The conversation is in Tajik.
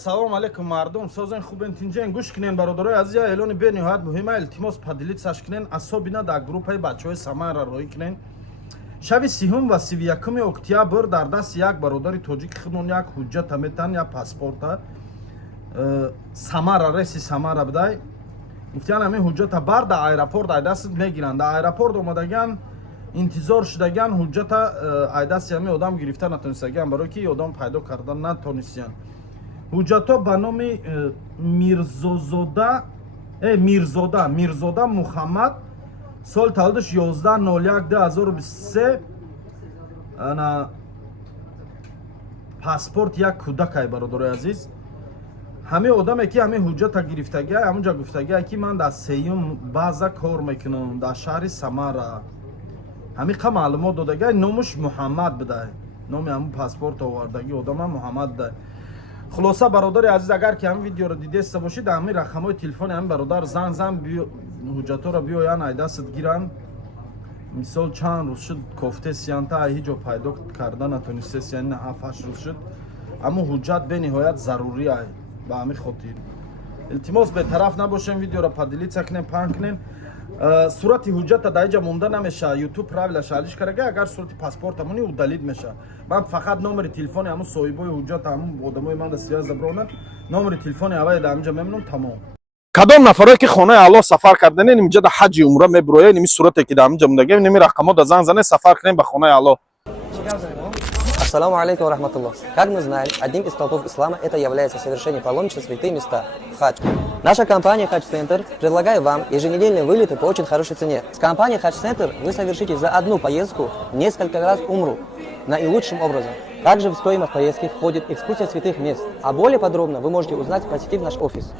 салом алейкум мардум, созен хубен тинҷаен гӯш кинен бародарои азиза, эълони бениҳоят муҳима илтимос падилитсаш кинен, асобина дар группаи бачаҳои Самара роҳӣ кинен. шаби 30 ва 31 октябр дар дасти як бародари тоҷики худмон як ҳуҷҷата метан, як паспорта Самара, реси Самара бидай. Гуфтиян ҳамин ҳуҷҷата бар дар аэропорт айдастид мегиранд. Дар аэропорт омадаган интизор шудаган ҳуҷҷата айдасти ҳамин одам гирифта натонистаган, барое ки одам пайдо карда натонистиян. ҳуҷҷато ба номи Мирзода Мухаммад, соли таваллудаш 11/01/2023, паспорт як кӯдакай бародарои азиз. ҳамин одаме ки ҳамин ҳуҷҷата гирифтагиай, ҳамунҷа гуфтагиай ки ман дар сеюм база кор мекунам дар шаҳри Самара. ҳамин қа маълумот додагиай, номуш Муҳаммад бидай, номи ҳамун паспорт овардаги одама Муҳаммад бидай. хулоса бародари азиз, агар ки ҳамин видеоро дидеста бошед, ҳамин рақамҳои телефони ҳамин бародар занг ҳуҷҷаторо биёян айдастид гиранд. мисол чанд рӯз шуд кофтесиян, та ҳеҷ ҷо пайдо карда натонистесиян, 7-8 рӯз шуд. ҳамун ҳуҷҷат бениҳоят зарури ай. ба ҳамин хотир илтимос бетараф набошем, видеоро падилитса кинен, паҳн кинен. сурати ҳуҷҷата дар ҳеҷа монда намешавад, ютуб правила шалиш карага, агар сурати паспортамони удалид мешавад. ман фақат номери телефони ҳамун соҳибои ҳуҷҷат, ҳамун одамои ман связа бронад, номери телефони авае дар ҳаминҷа мемонам, тамом. кадом нафаре ки хонаи Аллоҳ сафар карданен, инҷа дар ҳаҷи умра мебироян, ими сурате ки дар ҳаминҷа мондагем, ими рақамҳо дар занг занед, сафар кунем ба хонаи Аллоҳ. Ассаламу алейкум ва рахматуллах. Как мы знаем, одним из столпов ислама это является совершение паломничества в святые места – хадж. Наша компания Хадж Центр предлагает вам еженедельные вылеты по очень хорошей цене. С компанией Хадж Центр вы совершите за одну поездку несколько раз умру наилучшим образом. Также в стоимость поездки входит экскурсия святых мест. А более подробно вы можете узнать, посетив наш офис.